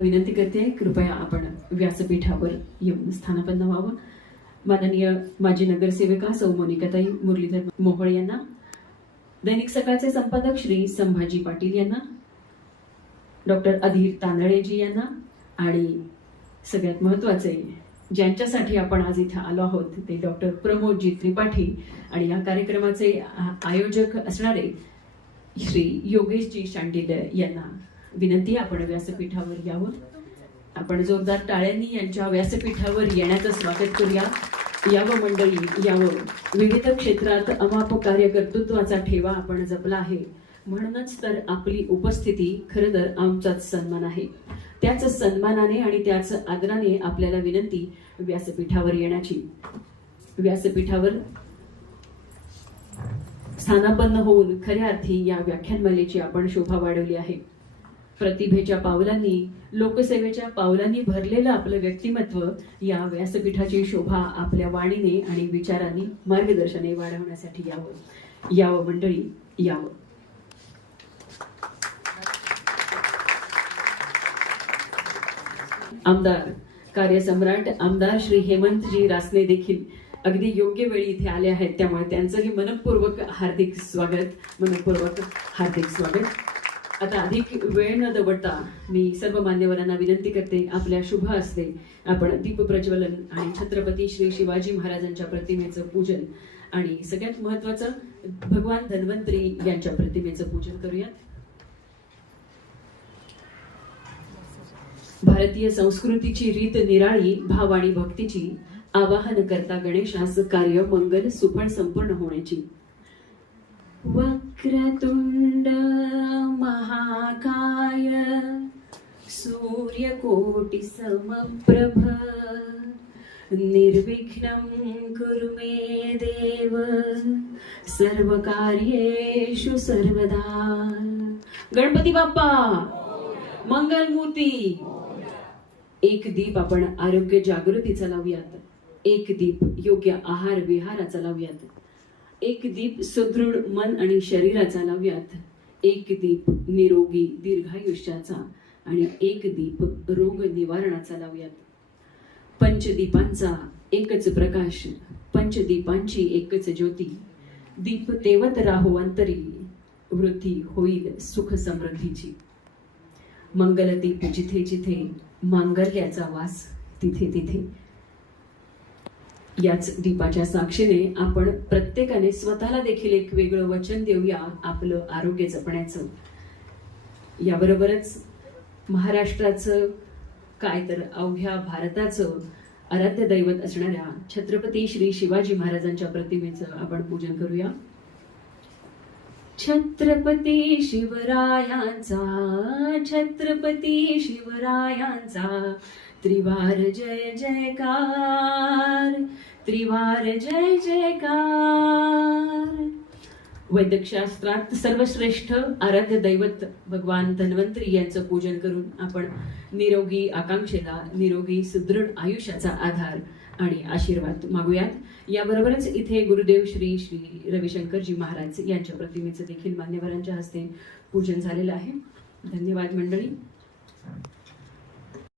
विनंती करते, कृपया आपण व्यासपीठावर येऊन स्थानापन्न व्हावं. माननीय माजी नगरसेविका सौ मोनिकाताई मुरलीधर मोहोळ यांना, दैनिक सकाळचे संपादक श्री संभाजी पाटील यांना, डॉक्टर अधीर तांदळेजी यांना आणि सगळ्यात महत्वाचे ज्यांच्यासाठी आपण आज इथे आलो आहोत ते डॉक्टर प्रमोदजी त्रिपाठी आणि या कार्यक्रमाचे आयोजक असणारे श्री योगेशजी शांडिल्य यांना विनंती, आपण व्यासपीठावर यावं. आपण जोरदार टाळ्यांनी यांच्या व्यासपीठावर येण्याचं स्वागत करूया. यावं मंडळी, यावं. विविध क्षेत्रात अमाप कार्यकर्तृत्वाचा ठेवा आपण जपला आहे, म्हणूनच तर आपली उपस्थिती खरं तर आमचाच सन्मान आहे. त्याच सन्मानाने आणि त्याच आदराने आपल्याला विनंती व्यासपीठावर येण्याची. व्यासपीठावर स्थानापन्न होऊन खऱ्या अर्थी या व्याख्यानमालेची आपण शोभा वाढवली आहे. प्रतिभेच्या पावलांनी, लोकसेवेच्या पावलांनी भरलेलं आपलं व्यक्तिमत्व या व्यासपीठाची शोभा आपल्या वाणीने आणि विचारांनी, मार्गदर्शनाने वाढवण्यासाठी यावं. यावं मंडळी, यावं. आमदार, कार्यसम्राट आमदार श्री हेमंतजी रासने देखील अगदी योग्य वेळी इथे आले आहेत, त्यामुळे त्यांचंही मनपूर्वक हार्दिक स्वागत, मनपूर्वक हार्दिक स्वागत. आता अधिक वेळ न दवडता मी सर्व मान्यवरांना विनंती करते, आपल्या शुभ हस्ते आपण दीप प्रज्वलन आणि छत्रपती श्री शिवाजी महाराजांच्या प्रतिमेचं पूजन आणि सगळ्यात महत्वाचं भगवान धन्वंतरी यांच्या प्रतिमेचं पूजन करूयात. भारतीय संस्कृतीची रीत निराळी, भाव आणि भक्तीची आवाहन करता गणेशास कार्य मंगल सुफळ संपूर्ण होण्याची. वक्रतुंड महाकाय सूर्यकोटि समप्रभ निर्विघ्नं कुरु मे देव सर्वकार्येषु सर्वदा. गणपती बाप्पा मंगलमूर्ती. एक दीप आपण आरोग्य जागृतीचा लावूयात. एक दीप योग्य आहार विहाराचा लावूयात. एक दीप सुदृढ मन आणि शरीराचा लावूयात. एक दीप निरोगी दीर्घायुष्याचा आणि एक दीप रोग निवारणाचा लावूयात. पंचदीपांचा एकच प्रकाश, पंचदीपांची एकच ज्योती. दीप तेवत राहो अंतरी, वृद्धी होईल सुख समृद्धीची. मंगलदीप जिथे जिथे, मांगल्याचा वास तिथे तिथे. याच दीपाच्या साक्षीने आपण प्रत्येकाने स्वतःला देखील एक वेगळं वचन देऊया आपलं आरोग्य जपण्याचं. याबरोबरच महाराष्ट्राचं काय तर अवघ्या भारताचं आराध्य दैवत असणाऱ्या छत्रपती श्री शिवाजी महाराजांच्या प्रतिमेचं आपण पूजन करूया. छत्रपती शिवरायांचा, छत्रपती शिवरायांचा त्रिवार जय जयकार, त्रिवार जय जयकार. वैद्यकशास्त्रात सर्वश्रेष्ठ आराध्य दैवत भगवान धन्वंतरी यांचं पूजन करून आपण निरोगी आकांक्षेला, निरोगी सुदृढ आयुष्याचा आधार आणि आशीर्वाद मागूयात. याबरोबरच इथे गुरुदेव श्री श्री रविशंकरजी महाराज यांच्या प्रतिमेचं देखील मान्यवरांच्या हस्ते पूजन झालेलं आहे. धन्यवाद मंडळी.